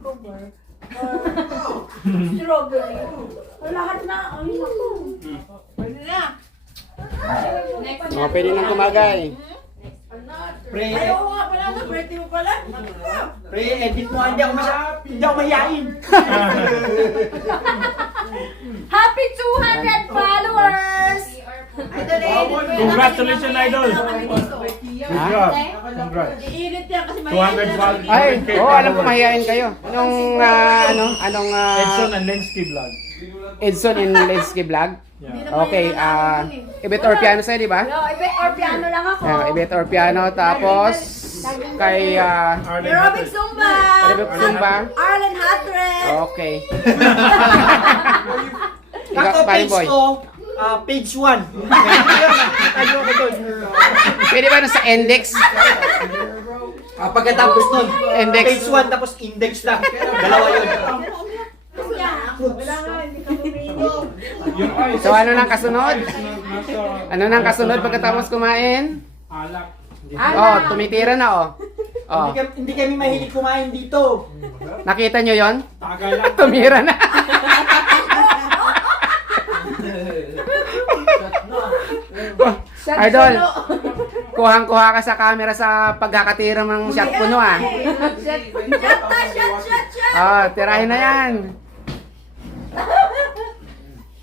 cucumber. Strawberry. Lahat na. Ay, naku. Pwede na. Pwede nang kumagay. Ayaw ko nga pala. Pwede mo pala. Pre-edit mo, hindi ako mahihain. Happy 200 followers! Congratulations, Idol! Good job. Congrats. Iinit yan kasi 200 followers. Ay, alam ko mahihain kayo. Anong Edson and Lensky Vlog. Edson and Lensky Vlog? Yeah. Okay, Ibet or Piano sa'yo, di ba? No, ibet or piano lang ako. Ibet or Piano, tapos kay Aerobic Zumba. Aerobic Zumba. Arlen Hatres. Okay. Ako, Paring page boy. ko, page 1. Tayo ako doon. Pwede ba na sa index? Pagkatapos nun, Index. page 1 tapos index lang. Dalawa yun. So ano nang kasunod? Ano nang kasunod pagkatapos kumain? Alak. Oh, tumitira na oh. Oh, Hindi kami mahilig kumain dito. nakita nyo yon? Tagal lang. Tumira na. Idol, kuhang-kuha ka sa camera sa pagkakatira ng shot puno ah. Shot. Oh, tirahin na yan.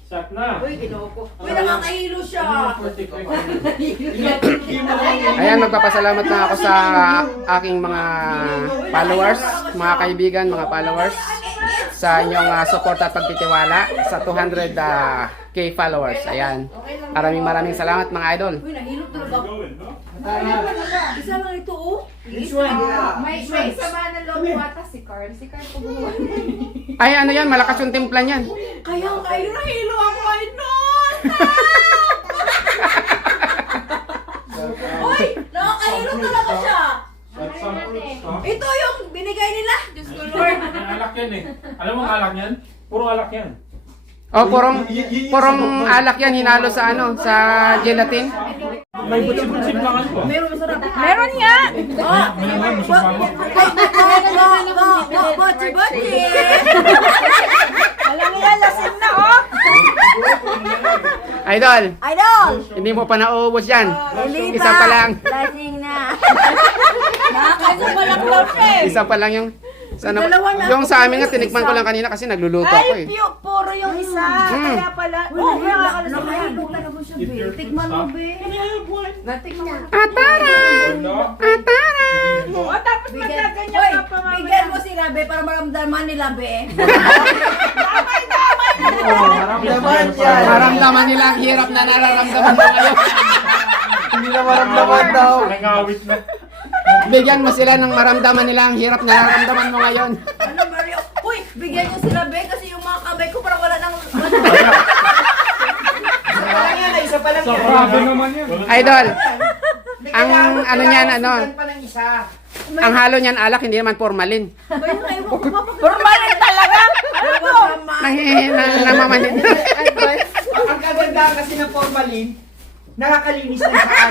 Shot na. Uy, nakakahilo siya. Ayan, magpapasalamat na ako sa aking mga followers, mga kaibigan, mga followers sa inyong support at pagtitiwala sa 200k followers. Ayan. Maraming salamat mga idol. Uy, nahilo talaga. Isa lang ito, oh. May sama na loob ata si Carl. Si Carl po gumawa. Ay, ano yan? Malakas yung timpla niyan. Kaya kayo nahilo ako ngayon nun. Uy, nakakahilo talaga siya. Shot some fruits, no? Ito yung binigay nila. Diyos ko, Lord. May alak yan eh. Alam mo ang alak yan? Puro alak yan. Oh, purong alak yan hinalo sa sa gelatin. May butsib-butsib lang ano. Meron masarap. Meron nga! May musibang. Bochi. Alam niya, lasing na oh! Idol, Idol. hindi mo pa nauubos yan. Hindi Isa pa lang. Lasing na. Nakakasubalak daw siya eh. Isa pa lang yung Dalawa na yung ako, sa amin nga yung tinikman isa. ko lang kanina kasi nagluluto ako eh. Puro yung isa. Kaya pala. Oh, nakakahilo talaga siya, Be. Tikman mo, Be. Natikman mo. Atara! Atara! O tapos Bigyan, magaganyan Hoy, ka pa mamaya. bigyan mo sila, Be, para maramdaman nila, Be. Maramdaman nila ang hirap na nararamdaman mo ngayon. Hindi na maramdaman daw. Nangawit na. Bigyan mo sila ng maramdaman nila ang hirap na nararamdaman mo ngayon. Ano, Mario? Uy, bigyan nyo sila, Be, kasi yung mga kamay ko parang wala nang... Isa pa lang yan. Grabe naman yan. Idol, ang ano niyan, ano, Pa ng isa. ang halo niyan alak, hindi naman formalin. Kaya nga, ewan ko, papakita. Formalin talaga! Namamanid. Ang kagandahan kasi ng formalin, nakakalinis ng saan.